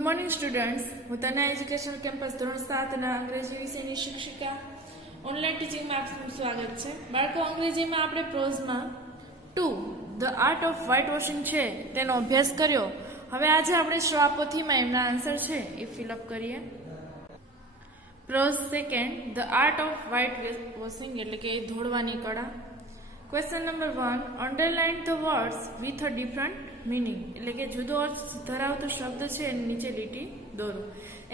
Good morning students, હું તના education campus ધોરણ 7 ના અંગ્રેજી વિષયની શિક્ષિકા ઓનલાઈન ટીચિંગમાં આપનું સ્વાગત છે. બાળકો, અંગ્રેજીમાં આપણે પ્રોઝમાં to the art of whitewashing છે તેનો અભ્યાસ કર્યો. હવે આજે આપણે શ્વાપોથીમાં એમના આન્સર છે એ ફિલઅપ કરીએ. Pros second, the art of white washing એટલે કે ધોળવાની કળા. Question number 1, underline the words with a different meaning એટલે કે જુદો અર્થ ધરાવતો શબ્દ છે એની નીચે લીટી દોરો.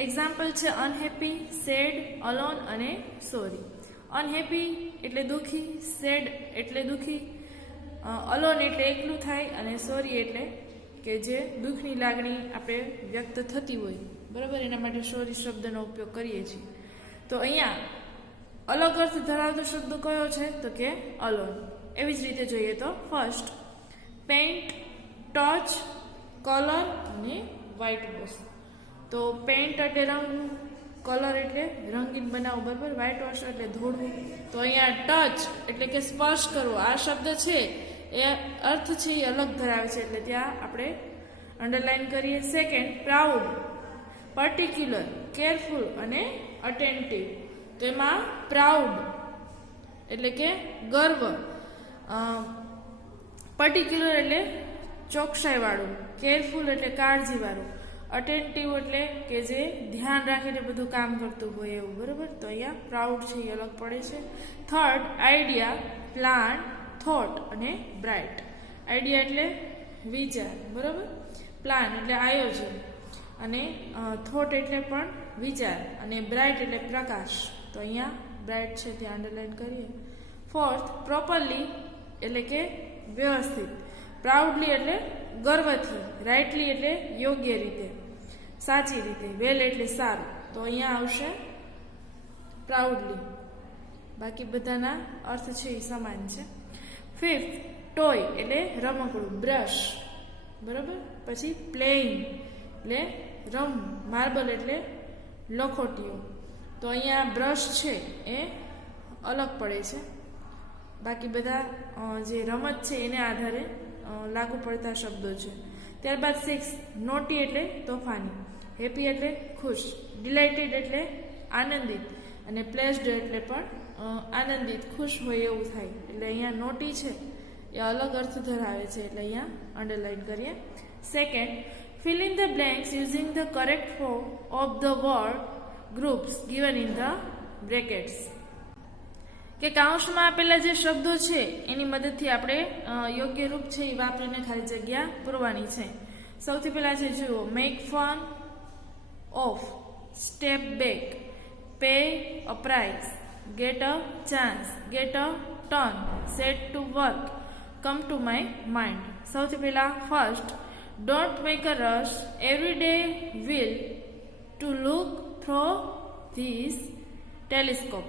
એક્ઝામ્પલ છે અનહેપી, સેડ, અલોન અને સોરી. અનહેપી એટલે દુઃખી, સેડ એટલે દુઃખી, અલોન એટલે એકલું થાય અને સોરી એટલે કે જે દુઃખની લાગણી આપણે વ્યક્ત થતી હોય, બરાબર, એના માટે સોરી શબ્દનો ઉપયોગ કરીએ છીએ. તો અહીંયા અલગ અર્થ ધરાવતો શબ્દ કયો છે તો કે અલોન. એવી જ રીતે જોઈએ તો ફર્સ્ટ પેઇન્ટ, ટચ, કલર અને વ્હાઇટ વોશ. તો પેઇન્ટ એટલે રંગવું, કલર એટલે રંગીન બનાવવું, બરાબર, વ્હાઇટ વોશ એટલે ધોળવું. તો અહીંયા ટચ એટલે કે સ્પર્શ કરવો, આ શબ્દ છે એ અર્થ છે એ અલગ ધરાવે છે એટલે ત્યાં આપણે અંડરલાઈન કરીએ. સેકન્ડ પ્રાઉડ, પર્ટિક્યુલર, કેરફુલ અને અટેન્ટિવ. તો એમાં પ્રાઉડ એટલે કે ગર્વ, પર્ટિક્યુલર એટલે ચોકસાઈવાળું, કેરફુલ એટલે કાળજીવાળું, અટેન્ટિવ એટલે કે જે ધ્યાન રાખીને બધું કામ કરતું હોય એવું, બરાબર. તો અહીંયા પ્રાઉડ છે એ અલગ પડે છે. થર્ડ આઈડિયા, પ્લાન, થોટ અને બ્રાઇટ. આઈડિયા એટલે વિચાર, બરાબર, પ્લાન એટલે આયોજન અને થોટ એટલે પણ વિચાર અને બ્રાઇટ એટલે પ્રકાશ. તો અહીંયા બ્રાઇટ છે તે અંડરલાઈન કરીએ. ફોર્થ પ્રોપરલી એટલે કે વ્યવસ્થિત, પ્રાઉડલી એટલે ગર્વથી, રાઇટલી એટલે યોગ્ય રીતે, સાચી રીતે, વેલ એટલે સારું. તો અહીંયા આવશે પ્રાઉડલી. બાકી બધાના અર્થ છે એ સમાન છે. ફિફ્થ ટોય એટલે રમકડું, બ્રશ, બરાબર. પછી પ્લેઇંગ એટલે રમ, માર્બલ એટલે લખોટીઓ. તો અહીંયા બ્રશ છે એ અલગ પડે છે. બાકી બધા જે રમત છે એને આધારે લાગુ પડતા શબ્દો છે. ત્યારબાદ 6 નોટી એટલે તોફાની, હેપી એટલે ખુશ, ડિલાઇટેડ એટલે આનંદિત અને પ્લેસ્ડ એટલે પણ આનંદિત, ખુશ હોય એવું થાય. એટલે અહીંયા નોટી છે એ અલગ અર્થ ધરાવે છે એટલે અહીંયા અંડરલાઈન કરીએ. Second fill in the blanks using the correct form of the word groups given in the brackets. કે કાઉન્સમાં આપેલા જે શબ્દો છે એની મદદથી આપણે યોગ્ય રૂપ છે એ વાપરીને ખાલી જગ્યા પૂરવાની છે. સૌથી પહેલા છે જુઓ, make fun of, step back, pay a prize, get a chance, get a turn, set to work, come to my mind. સૌથી પહેલા first don't make a rush, every day will to look through this telescope.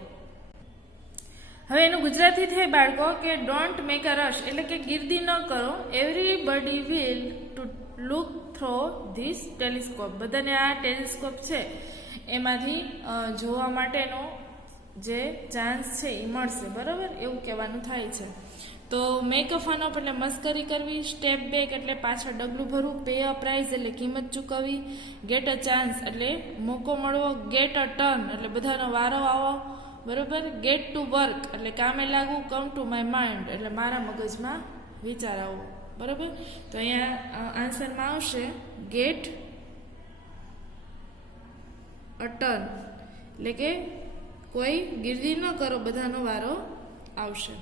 હવે એનું ગુજરાતી થાય બાળકો કે don't make a rush એટલે કે ગીર્દી ન કરો, everybody will to look through this telescope. બધાને આ ટેલિસ્કોપ છે એમાંથી જોવા માટેનો જે ચાન્સ છે એ મળશે, બરાબર, એવું કહેવાનું થાય છે. તો મેક અ ફન ઓફ એટલે મસ્કરી કરવી, સ્ટેપ બેક એટલે પાછળ ડગલું ભરવું, પે અ પ્રાઇઝ એટલે કિંમત ચૂકવવી, ગેટ અ ચાન્સ એટલે મોકો મળવો, ગેટ અ ટર્ન એટલે બધાનો વારો આવો, બરોબર, ગેટ ટુ વર્ક એટલે કામે લાગવું, કમ ટુ માય માઇન્ડ એટલે મારા મગજમાં વિચાર આવવો, બરોબર. તો અહીંયા આન્સરમાં આવશે ગેટ અ ટર્ન એટલે કે કોઈ ગીર્દી ન કરો, બધાનો વારો આવશે.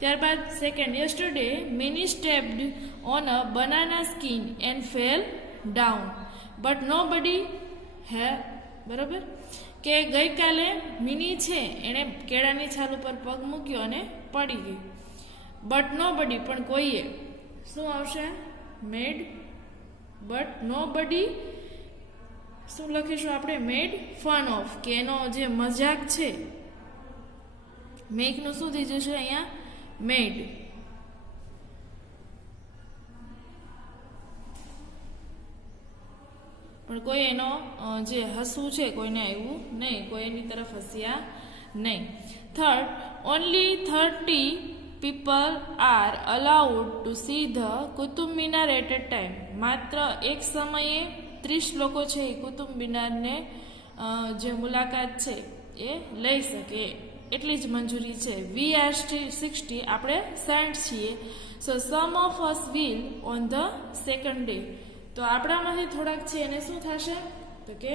ત્યારબાદ second yesterday Mini stepped on a banana skin and fell down but nobody હે, બરોબર, કે ગઈકાલે મિની છે એણે કેળાની છાલ ઉપર પગ મૂક્યો અને પડી ગઈ. બટ નો બડી પણ કોઈએ, શું આવશે મેડ, બટ નો બડી શું લખીશું આપણે, મેડ ફન ઓફ, કે એનો જે મજાક છે, મેકનું શું થઈ જશે અહીંયા મેડ. પણ કોઈ એનો જે હસવું છે કોઈને આવ્યું નહીં, કોઈ એની તરફ હસ્યા નહીં. Third only 30 people are allowed to see the Qutub Minar at a time. માત્ર એક સમયે 30 લોકો છે એ કુતુબ મિનારને જે મુલાકાત છે એ લઈ શકે એટલી જ મંજૂરી છે. વી આર 60, આપણે 60 છીએ. So some of us will on the second day. તો આપણામાંથી થોડાક છે એને શું થશે તો કે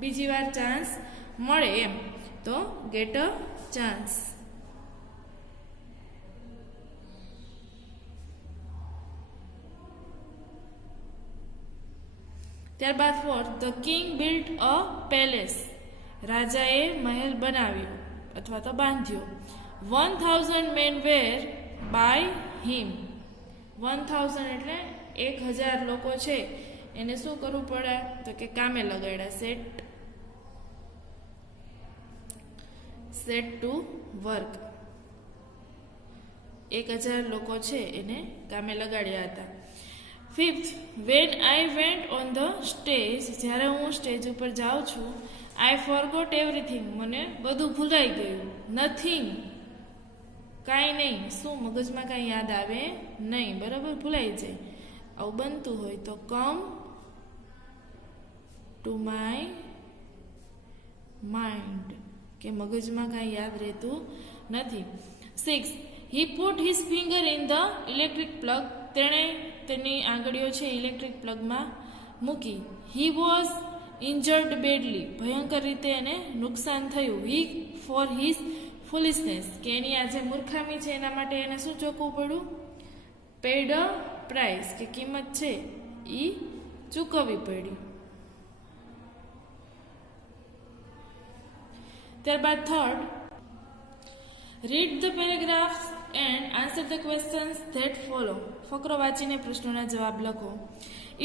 બીજી વાર ચાન્સ મળે એમ, તો ગેટ અ ચાન્સ. ત્યારબાદ fourth, the king built a palace. રાજાએ મહેલ બનાવ્યો અથવા તો બાંધ્યો. 1000 મેન વેર બાય હિમ. 1000 એટલે 1000 લોકો છે એને શું કરવું પડે તો કે કામે લગાડ્યા, સેટ ટુ વર્ક. 1000 લોકો છે એને કામે લગાડ્યા હતા. Fifth, when I went on the stage. જ્યારે હું સ્ટેજ ઉપર જાઉં છું, આઈ ફોરગોટ એવરીથિંગ. મને બધું ભૂલાઈ ગયું. નથિંગ, કાંઈ નહીં. શું મગજમાં કાંઈ યાદ આવે નહીં, બરાબર, ભૂલાઈ જાય. આવું બનતું હોય તો કમ ટુ માય માઇન્ડ, કે મગજમાં કાંઈ યાદ રહેતું નથી. 6, હી put his finger in the electric plug. તેણે તેની આંગળીઓ છે ઇલેક્ટ્રિક પ્લગમાં મૂકી. He was injured badly. ભયંકર રીતે એને નુકસાન થયું. હી ફોર હિઝ ફુલિશનેસ, કે એની આ જે મૂર્ખામી છે એના માટે એને શું ચૂકવવું પડ્યું? પેડ અ પ્રાઇસ, કે કિંમત છે એ ચૂકવવી પડી. ત્યારબાદ third, read the paragraphs and answer the questions that follow. ફકરો વાંચીને પ્રશ્નોના જવાબ લખો.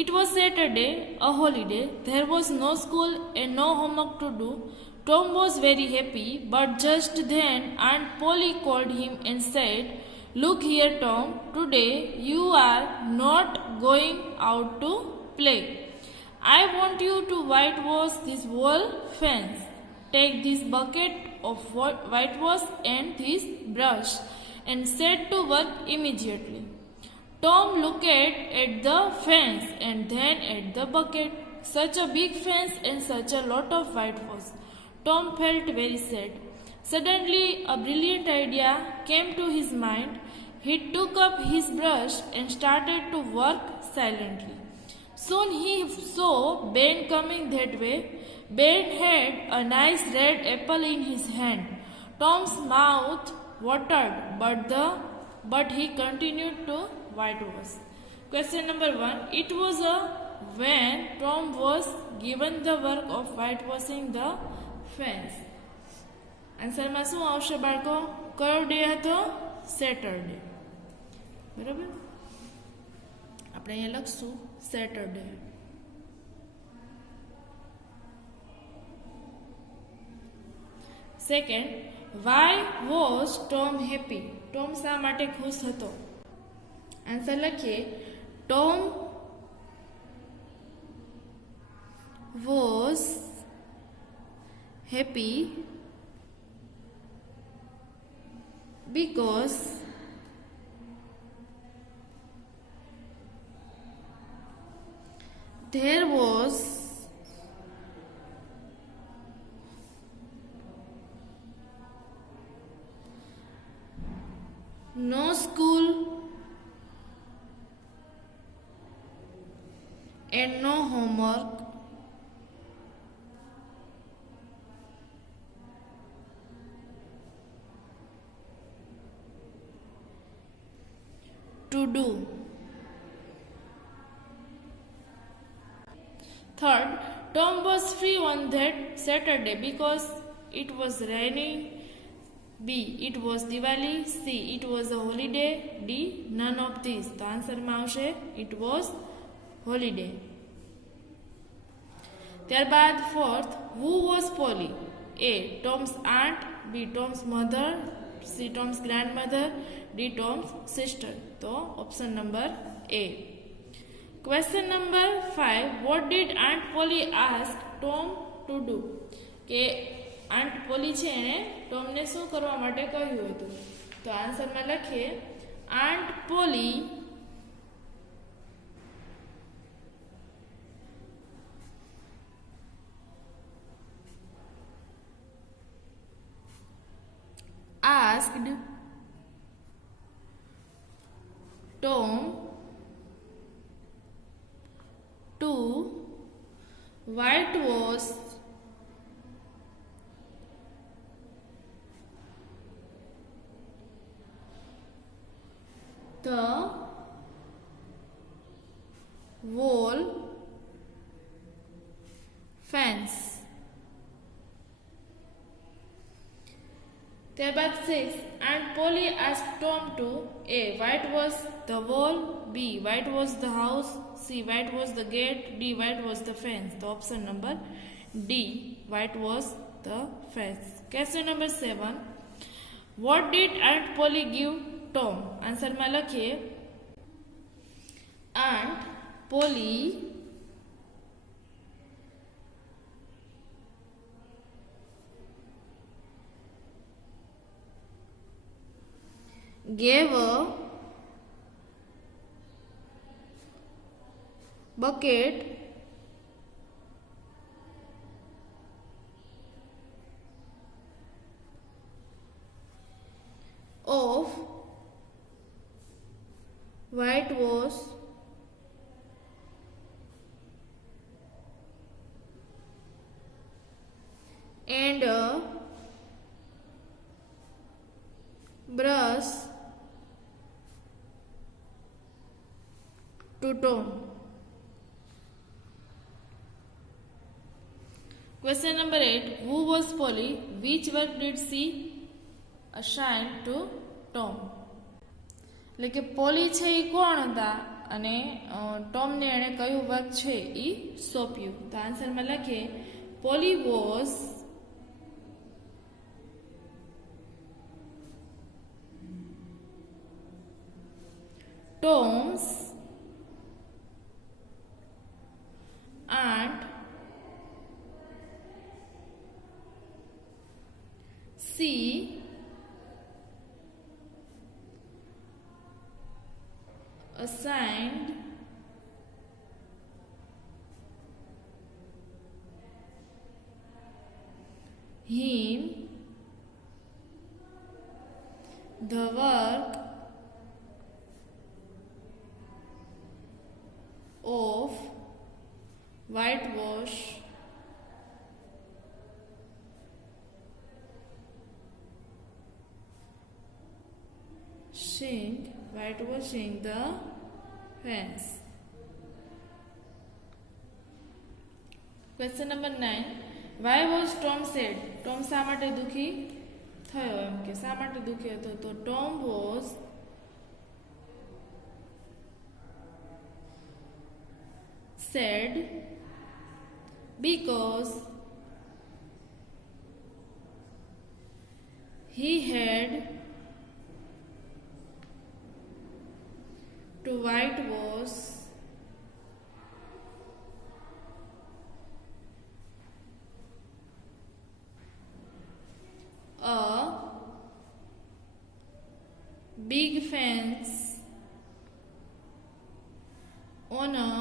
It was Saturday, a holiday. There was no school and no homework to do. Tom was very happy, but just then Aunt Polly called him and said, "Look here, Tom, today you are not going out to play. I want you to whitewash this wall fence. Take this bucket of whitewash and this brush and set to work immediately." Tom looked at the fence and then at the bucket. Such a big fence and such a lot of whitewash. Tom felt very sad. Suddenly, a brilliant idea came to his mind. He took up his brush and started to work silently. Soon he saw Ben coming that way. Ben had a nice red apple in his hand. Tom's mouth watered, but he continued to whitewash. Question number 1. It was when Tom was given the work of whitewashing the fence. આન્સરમાં શું આવશે બાળકો? કયો day હતો? Saturday. બરાબર, આપણે અહીંયા લખશું Saturday. Second, why was Tom happy? Tom શા માટે ખુશ હતો? આન્સર લખીએ. Tom was happy because there was no school and no homework to do. Third, Tom was free on that Saturday because it was raining. B. It was Diwali. C. It was a holiday. D. None of these. The answer માં આવશે it was holiday. ત્યારબાદ fourth, who was Polly? A. Tom's aunt. B. Tom's mother. C. Tom's grandmother. D. Tom's sister. તો option number A. Question number 5. What did Aunt Polly ask Tom to do? કે aunt poly છે એણે ટોમને શું કરવા માટે કહ્યું હતું? તો આન્સરમાં લખીએ. Aunt Polly asked Tom to whitewash the wall fence. ત્યારબાદ 6. And Polly asked Tom to A. whitewash the wall, B. whitewash the house, C. whitewash the gate, D. whitewash the fence. તો option number D. whitewash the fence. Question number 7. What did Aunt Polly give Tom? આન્સરમાં લખીએ Aunt Polly gave a bucket of whitewash and a brush to Tom. Question number 8. Who was Polly? Which work did she assign to Tom? એટલે કે poly છે એ કોણ હતા અને ટોમને એણે કયું work છે એ સોંપ્યું. તો આન્સરમાં લખીએ poly was Tom's aunt. She assigned him the work of whitewash whitewashing the fence. Question number 9. Why was Tom sad? Tom શા માટે દુખી થયો એમ કે શા માટે દુખી હતો? તો Tom was sad because he had to whitewash a big fence on a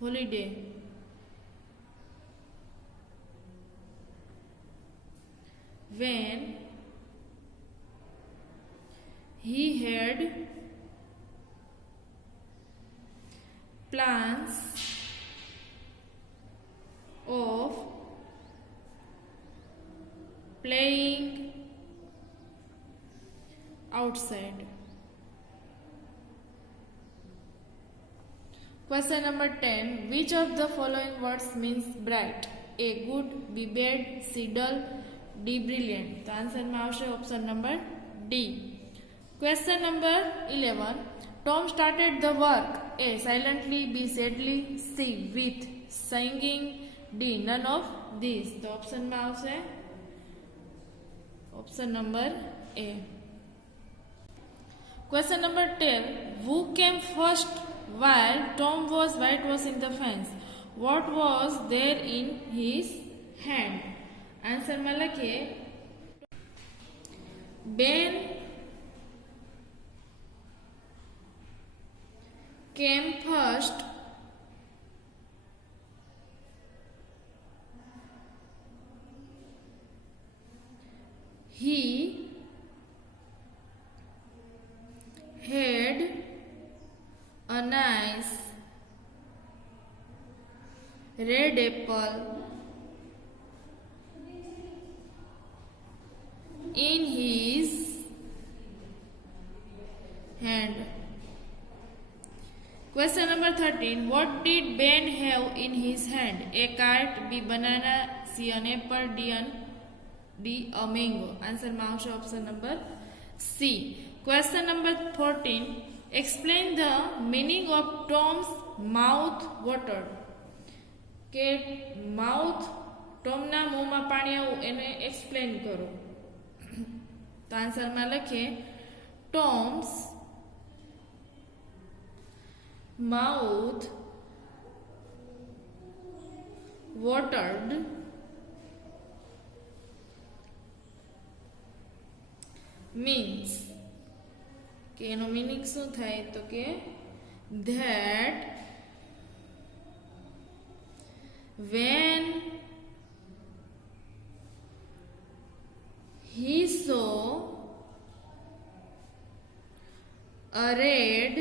holiday. When he had plans of playing outside. Question number 10. Which of the following words means bright? A. good, B. bad, C. dull, D. brilliant. તો આન્સરમાં આવશે option number D. Question number 11. Tom started the work. A. silently, B. sadly, C. with singing, D. none of these. તો ઓપ્શનમાં આવશે option number A. Question number 12. Who came first while Tom was whitewashing the fence? What was there in his hand? આન્સરમાં લખીએ Ben came first he red apple in his hand. Question number 13. What did Ben have in his hand? A cart, B banana, C an apple, D a mango. Answer માં આવશે option number C. Question number 14. Explain the meaning of Tom's mouth watered. કે mouth ટોમના મોંમાં પાણી આવું એને explain કરો. તો આન્સરમાં લખીએ Tom's mouth watered means કે એનો મીનિંગ શું થાય તો કે that when he saw a red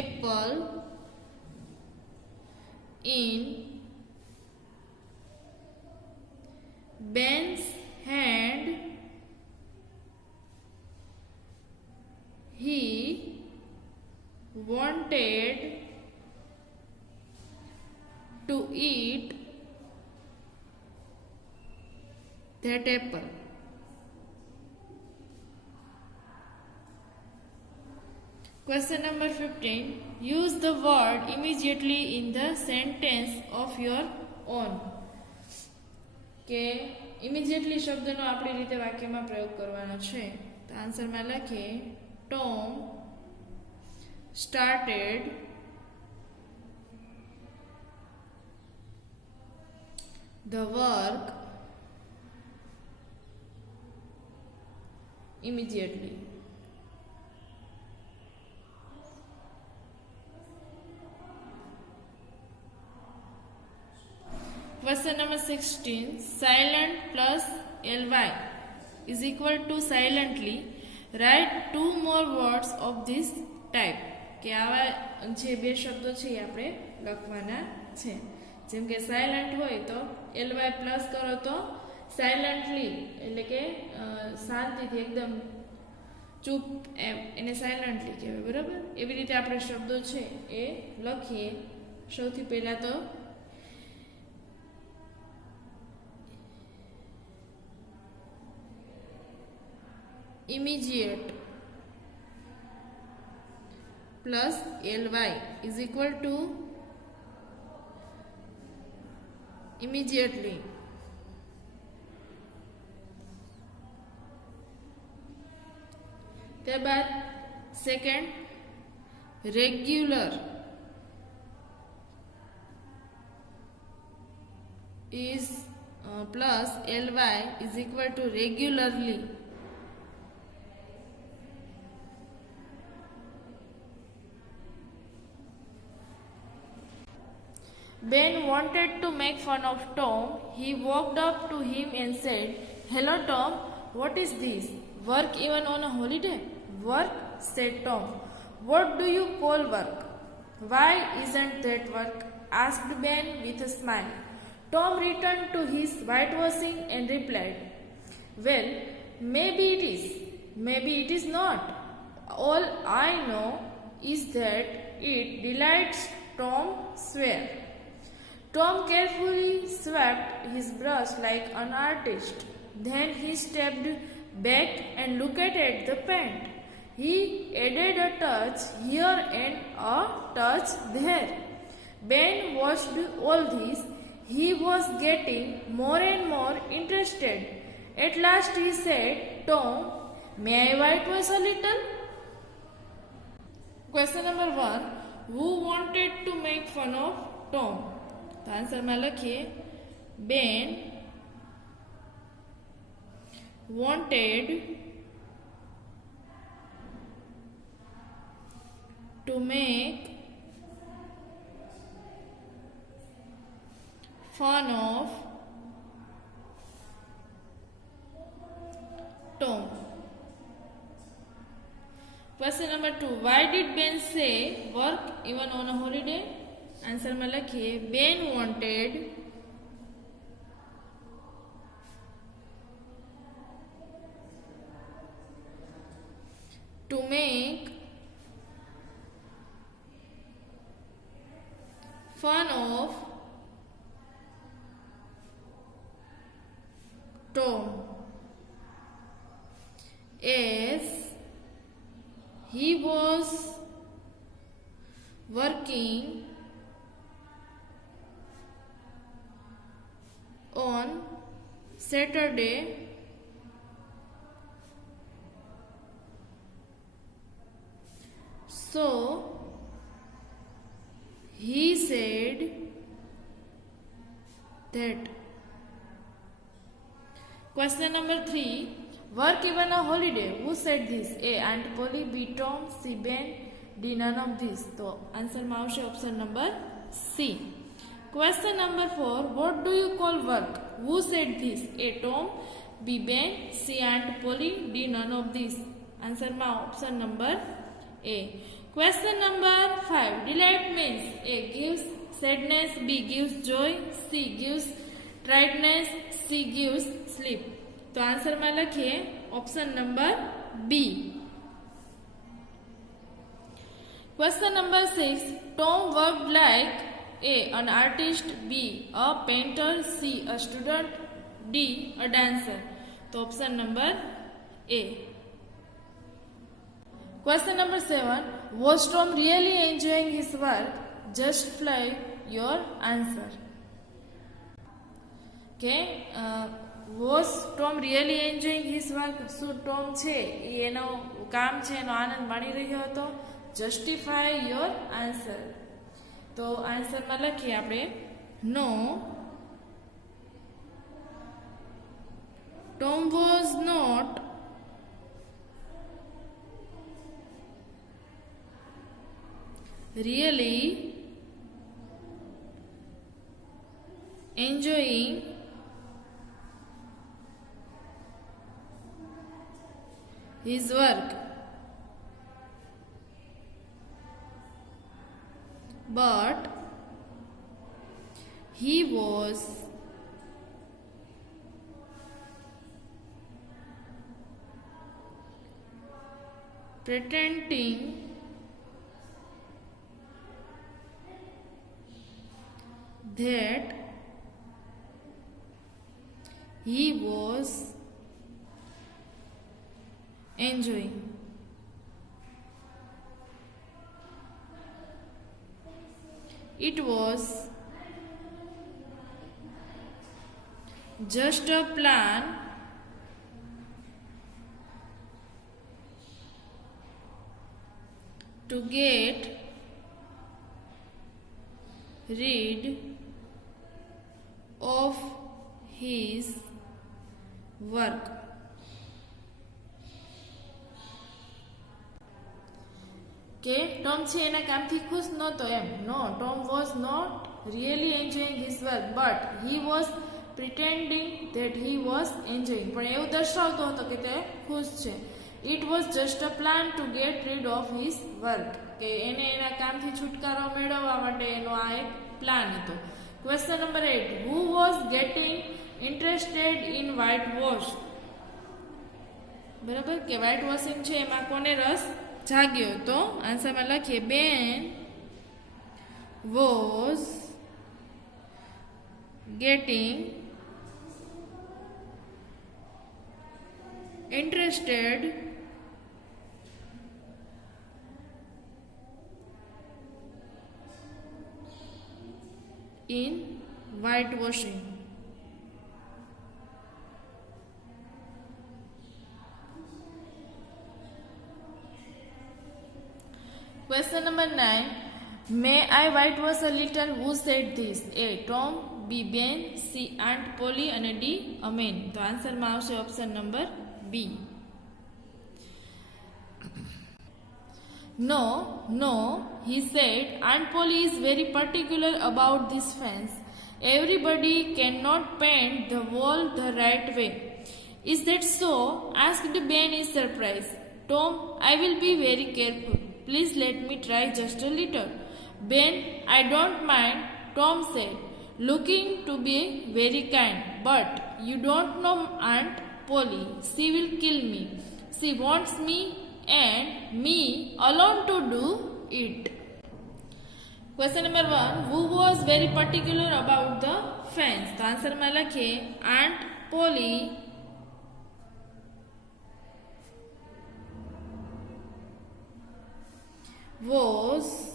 apple in Ben's hand, he wanted to eat that apple. Question number 15. Use the word immediately in the sentence of your own. કે immediately શબ્દનો આપણી રીતે વાક્યમાં પ્રયોગ કરવાનો છે. તો આન્સરમાં લખીએ Tom started the work immediately. Question number 16. Silent plus ly is equal to silently. Write two more words of this type. કે આવા જે બે શબ્દો છે એ આપણે લખવાના છે. જેમ કે સાયલન્ટ હોય તો ly પ્લસ કરો તો સાયલન્ટલી એટલે કે શાંતિથી એકદમ ચૂપ એને સાયલન્ટલી કહેવાય. બરાબર? એવી રીતે આપણે શબ્દો છે એ લખીએ. સૌથી પહેલા તો immediate plus ly is equal to immediately. ત્યારબાદ second regular is plus ly is equal to regularly. Ben wanted to make fun of Tom. He walked up to him and said, "Hello Tom, what is this? Work even on a holiday?" "Work?" said Tom. "What do you call work?" "Why isn't that work?" asked Ben with a smile. Tom returned to his whitewashing and replied, "Well, maybe it is, maybe it is not. All I know is that it delights Tom swear." Tom carefully swept his brush like an artist. Then he stepped back and looked at the paint. He added a touch here and a touch there. Ben watched all this. He was getting more and more interested. At last he said, "Tom, may I whitewash a little?" Question number 1. Who wanted to make fun of Tom? તો આન્સરમાં લખીએ Ben wanted to make fun of Tom. Question number 2. Why did Ben say work even on a holiday? આન્સરમાં લખીએ બેન wanted to make fun of Tom as he was working on Saturday. So he said that. Question number 3. Work even a holiday. Who said this? A. Aunt Polly. B. Tom. C. Ben. D. None of this. So answer માં આવશે option number C. Question number 4. What do you call work? Who said this? A. Tom. B. Ben. C. Aunt Polly. D. None of this. Answer માં option number A. Question number 5. Delight means A. Gives sadness. B. Gives joy. C. Gives tiredness. C. Gives sleep. तो answer में लखिए option number B. Question number 6. Tom worked like A. An artist. B. A painter. C. A student. D. A dancer. तो option number A. Question number 7. Was Tom really enjoying his work? Just fly your answer. Okay. Was Tom really enjoying his work? શું Tom છે એનો કામ છે એનો આનંદ માણી રહ્યો હતો? Justify your answer. તો આન્સરમાં લખીએ આપણે No. Tom was not really enjoying his work, but he was pretending that he was enjoying. It was just a plan to get rid of his work. કે ટોમ છે એના કામથી ખુશ નહોતો એમ. No, Tom was not really enjoying his work but he was pretending that he was enjoying. પણ એવું દર્શાવતો હતો કે તે ખુશ છે. It was just a plan to get rid of his work. કે એને એના કામથી છુટકારો મેળવવા માટે એનો આ એક પ્લાન હતો. Question number 8. Who was gating interested in white wash? બરાબર, કે વ્હાઇટ વોશિંગ છે એમાં કોને રસ જાગ્યો? તો આન્સરમાં લખીએ બેન was gating interested in whitewashing. Question number 9. May I whitewash a little? Who said this? A. Tom. B. Ben. C. Aunt Polly and D. Amen. તો આન્સરમાં આવશે option number B. No, he said, Aunt Polly is very particular about this fence. Everybody cannot paint the wall the right way. Is that so? Asked Ben in surprise. Tom, I will be very careful. Please let me try just a little. Ben, I don't mind, Tom said, looking to be very kind. But you don't know Aunt Polly. She will kill me. She wants me and me alone to do it. Question number 1. Who was very particular about the fence? तो answer में लखिए Aunt Polly was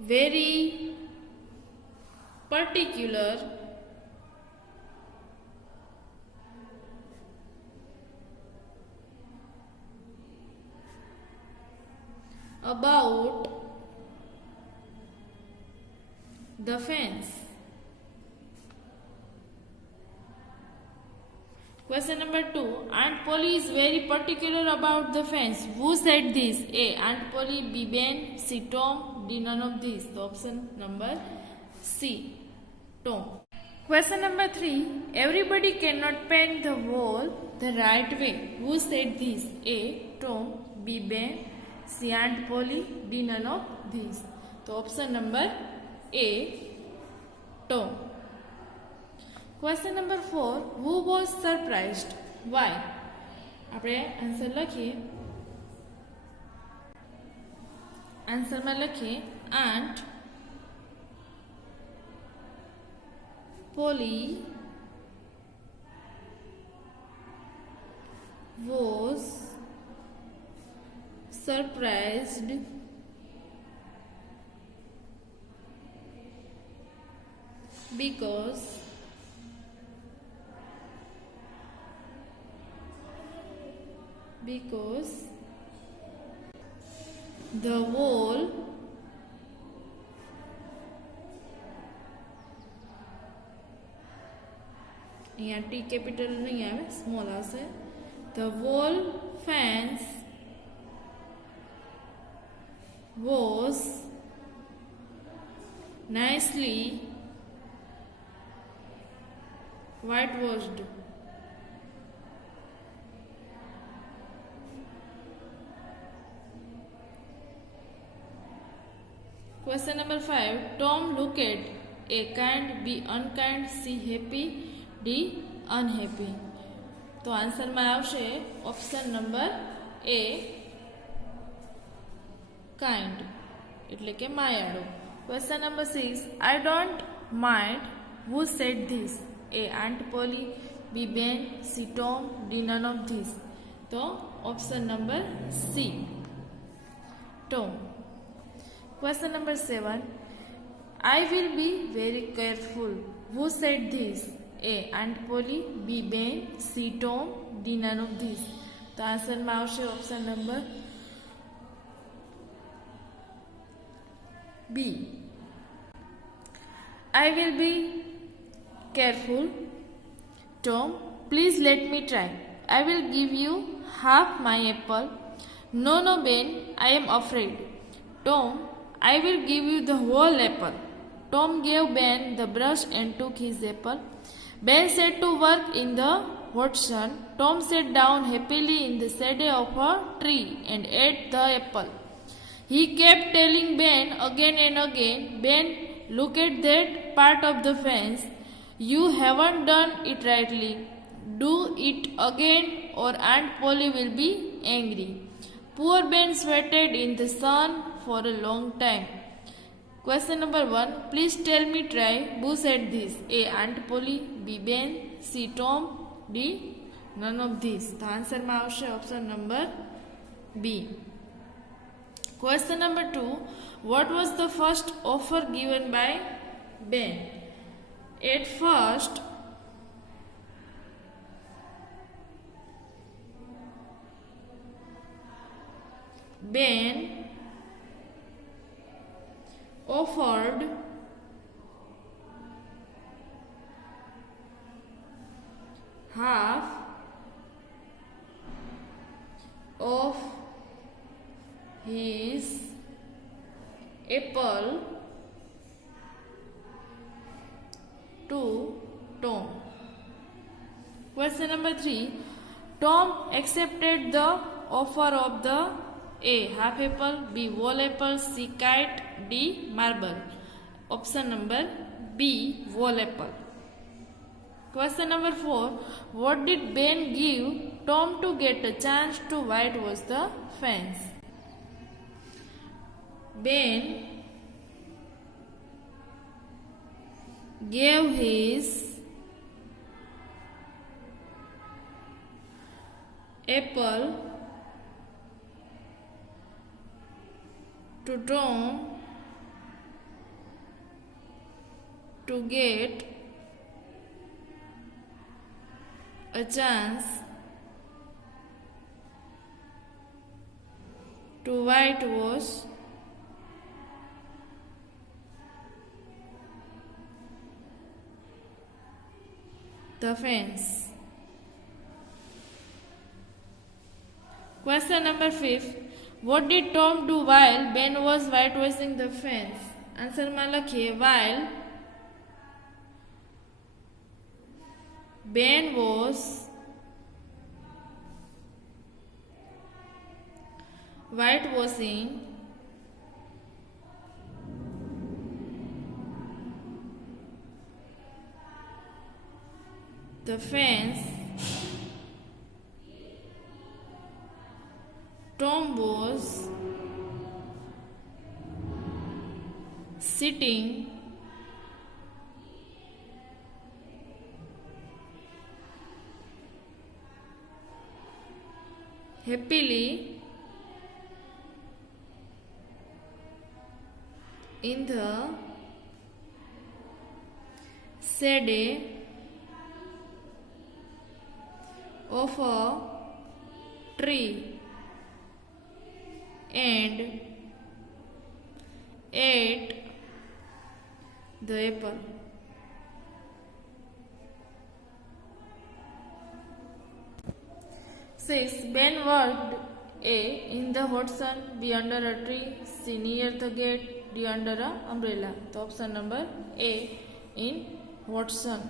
very particular about the fence. Question number 2. Aunt Polly is very particular about the fence. Who said this? A. Aunt Polly. B. Ben. C. Tom. D. None of these. So option number C. Tom. Question number 3. Everybody cannot paint the wall the right way. Who said this? A. Tom. B. Ben. C. Aunt Polly. D. None of these. So option number A. Tom. Question number 4. Who was surprised? Why? આપણે answer લખીએ. આન્સરમાં લખીએ Aunt Polly was surprised because the wall यहाँ T capital नहीं आवे small आसे the wall fence was nicely whitewashed. Question number 5. Tom looked A. Kind, B. Unkind, C. Happy, D. Unhappy. तो answer में आवशे ऑप्शन नंबर A. Kind એટલે કે માયાળુ. Question number 6. I don't mind. Who said this? A. Aunt Polly, B. Ben, C. Tom, D. None of these. तो option number C. Tom. Question number 7. I will be very careful. Who said this? A. Aunt Polly, B. Ben, C. Tom, D. None of these. तो answer में आवशे option number B. I will be careful. Tom, please let me try. I will give you half my apple. No, no, Ben, I am afraid. Tom, I will give you the whole apple. Tom gave Ben the brush and took his apple. Ben set to work in the hot sun. Tom sat down happily in the shade of a tree and ate the apple. He kept telling Ben again and again, Ben, look at that part of the fence. You haven't done it rightly. Do it again or Aunt Polly will be angry. Poor Ben sweated in the sun for a long time. Question number 1. Please tell me try. Who said this? A. Aunt Polly, B. Ben, C. Tom, D. None of these. The answer में आवशे option number B. Question number 2. What was the first offer given by Ben? At first, Ben offered half of his apple to Tom. Question number 3. Tom accepted the offer of the A. Half apple, B. Whole apple, C. Kite, D. Marble. Option number B. Whole apple. Question number 4. What did Ben give Tom to get a chance to whitewash the fence? Ben gave his apple to Tom to get a chance to whitewash the fence. Question number 5. What did Tom do while Ben was whitewashing the fence? Answer માં લખીએ while Ben was whitewashing the fence, Tom was sitting happily in the shade of a tree and ate the apple. Six. Ben worked A. in the hot sun, B. under a tree, C. near the gate, D. under an umbrella. So option number A, in hot sun.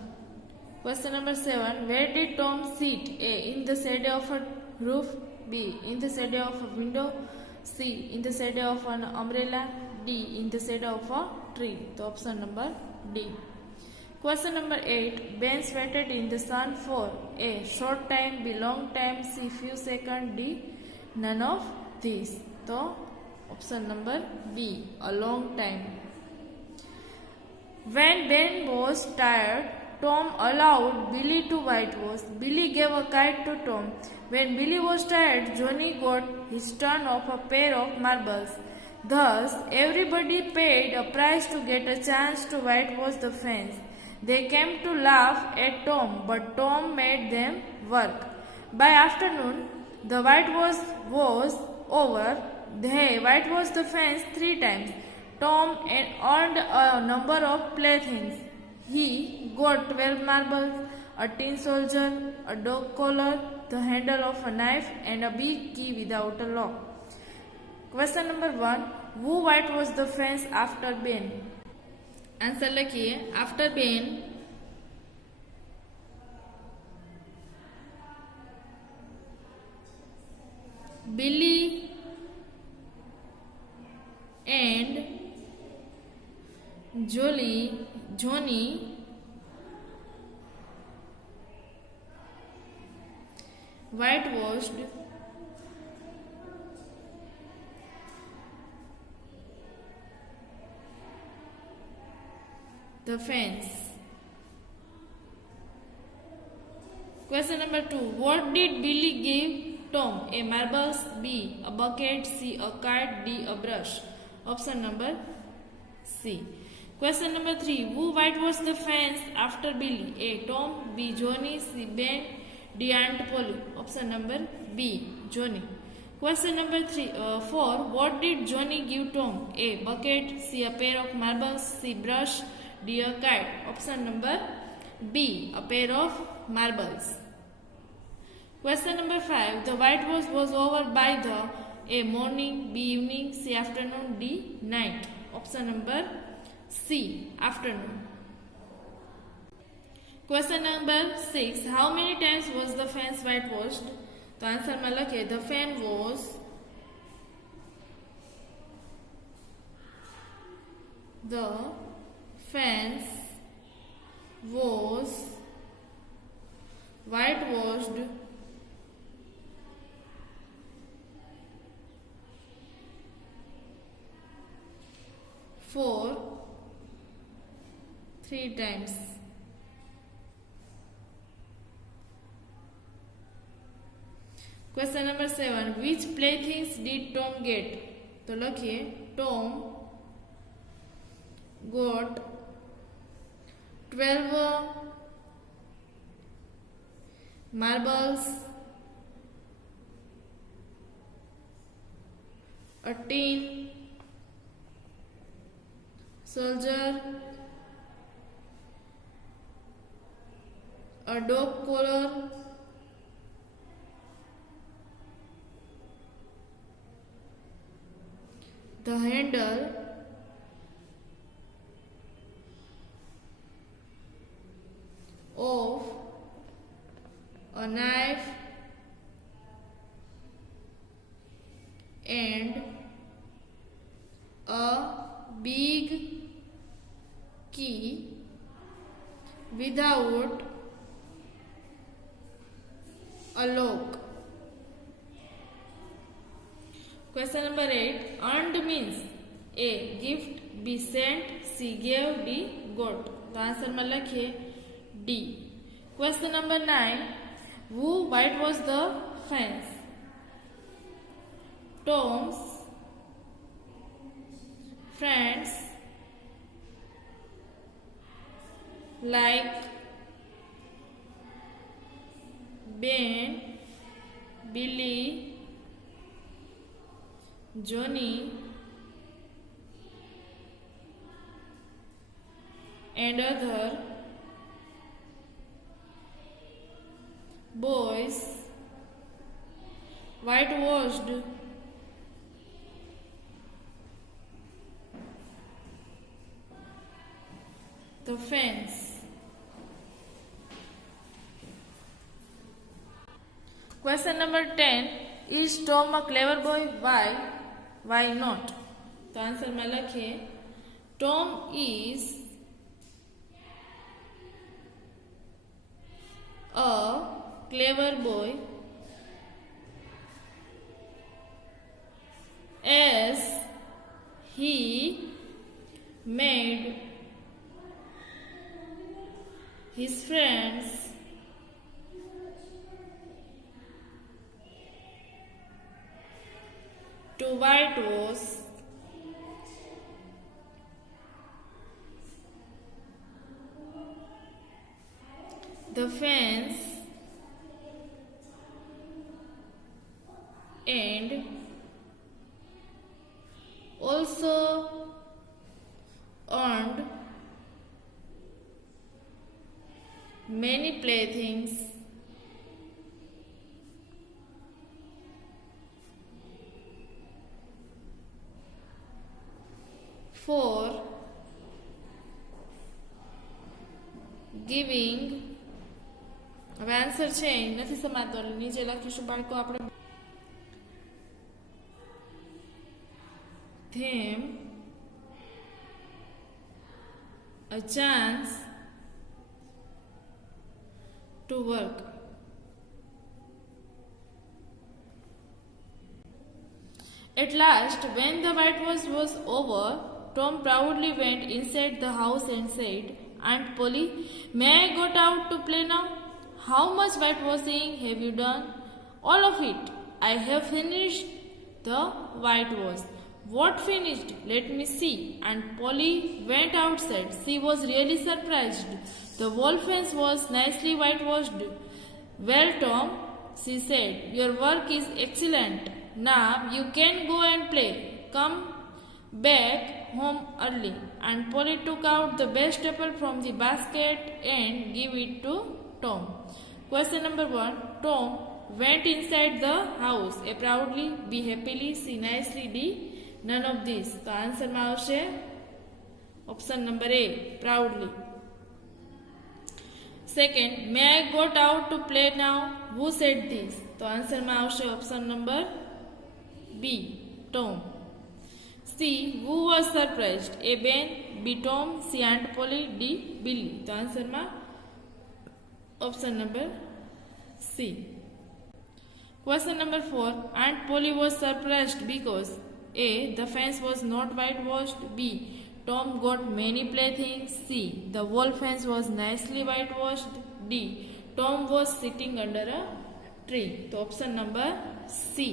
Question number 7. Where did Tom sit? A. in the shade of a roof, B. in the shade of a window, C. in the shade of an umbrella, D. in the shade of a tree. So option number D. Question number 8. Ben waited in the sun for A. short time, B. long time, C. few seconds, D. none of these. So option number B, a long time. When Ben was tired, Tom allowed Billy to whitewash. Billy gave a kite to Tom. When Billy was tired, Johnny got his turn of a pair of marbles. Thus, everybody paid a price to get a chance to whitewash the fence. They came to laugh at Tom, but Tom made them work. By afternoon, the whitewash was over. They whitewashed the fence 3 times. Tom earned a number of playthings. He got 12 marbles, a tin soldier, a dog collar, the handle of a knife, and a big key without a lock. Question number 1. Who whitewashed the fence after Ben? Answer लिखिए. After Ben, Billy and Johnny whitewashed the fence. Question number 2. What did Billy give Tom? A. marbles, B. a bucket, C. a kite, D. a brush. Option number C. Question number 3. Who whitewashed the fence after Billy? A. Tom, B. Johnny, C. Ben, D. Aunt Polly. Option number B. Johnny. Question number 4. What did Johnny give Tom? A. bucket, C. a pair of marbles, C. brush, D. a kite. Option number B. a pair of marbles. Question number 5. The whitewash was over by the A. morning, B. evening, C. afternoon, D. night. Option number C. afternoon. Question number 6. How many times was the fence whitewashed? The answer में लखे the fence was The fence was whitewashed for 3 times. Question number 7. Which playthings did Tom get? तो लखिए Tom got 12 marbles, a tin soldier, a dog collar, the handle of a knife, and a big key without a lock. Question number 8. Earned means A. Gift, B. Sent, C. Gave, D. Got. तो answer में लिखिए D. Question number 9. Who whitewashed the fence? Tom's friends like Ben, Billy, Johnny, and other boys whitewashed the fence. Question number 10. Is Tom a clever boy? Why? Why not? तो answer में लिखिए Tom is a clever boy as he made his friends to whitewash the fence and also earned many playthings for giving. હવે answer છે નથી સમાતો નીચે લખીશું બાળકો આપણે them a chance to work. At last, when the whitewash was over, Tom proudly went inside the house and said, Aunt Polly, may I go out to play now? How much whitewashing have you done? All of it. I have finished the whitewash. What finished? Let me see. And Polly went outside. She was really surprised. The wall fence was nicely whitewashed. Well, Tom, she said, your work is excellent. Now you can go and play. Come back home early. And Polly took out the best apple from the basket and gave it to Tom. Question number 1. Tom went inside the house. A proudly, B happily, C nicely, D none of these. તો આન્સરમાં આવશે option number A, proudly. Second, may I go out to play now? Who said this? તો આન્સરમાં આવશે option number B, Tom. C, who was surprised? A Ben, B B Tom, C Aunt Polly, D Billy. તો આન્સરમાં option number C. Question number 4. Aunt Polly was surprised because A. The fence was not whitewashed. B. Tom got many playthings. C. The wall fence was nicely whitewashed. D. Tom was sitting under a tree. So option number C.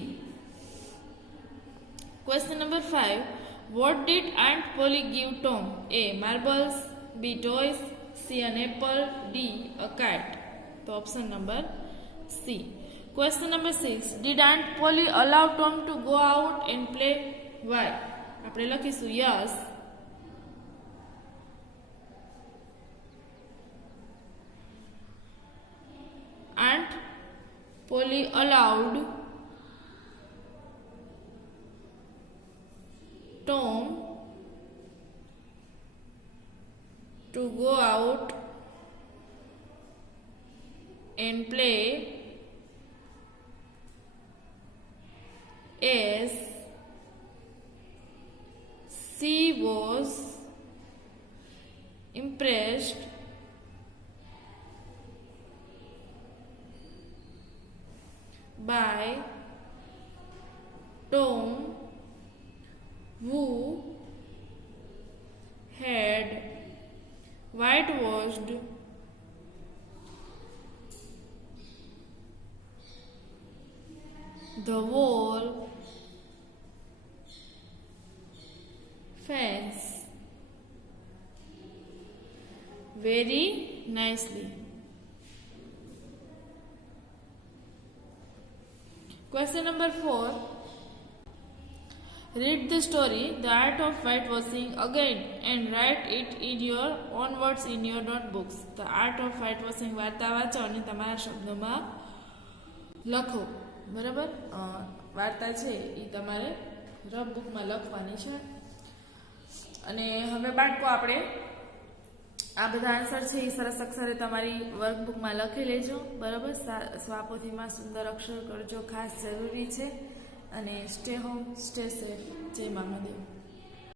Question number 5. What did Aunt Polly give Tom? A. Marbles. B. Toys. C. An apple. D. A cat. So option number C. Question number 6. Did Aunt Polly allow Tom to go out and play? Why? આપણે લખીશું yes. Aunt Polly allowed Tom to go out and play as she was impressed by Tom, who had whitewashed the wall fence very nicely. Question number 4. Read the story The Art of Whitewashing again and write it in your own words in your notebooks. The Art of Whitewashing વાર્તા વાંચો અને તમારા શબ્દોમાં લખો. બરાબર? વાર્તા છે એ તમારે રફ બુકમાં લખવાની છે. અને હવે બાળકો આપણે આ બધા આન્સર છે એ સરસ અક્ષરે તમારી વર્કબુકમાં લખી લેજો. બરાબર? સ્વાપોથીમાં સુંદર અક્ષર કરજો, ખાસ જરૂરી છે. અને સ્ટે હોમ, સ્ટે સેફ. જય મહાદેવ.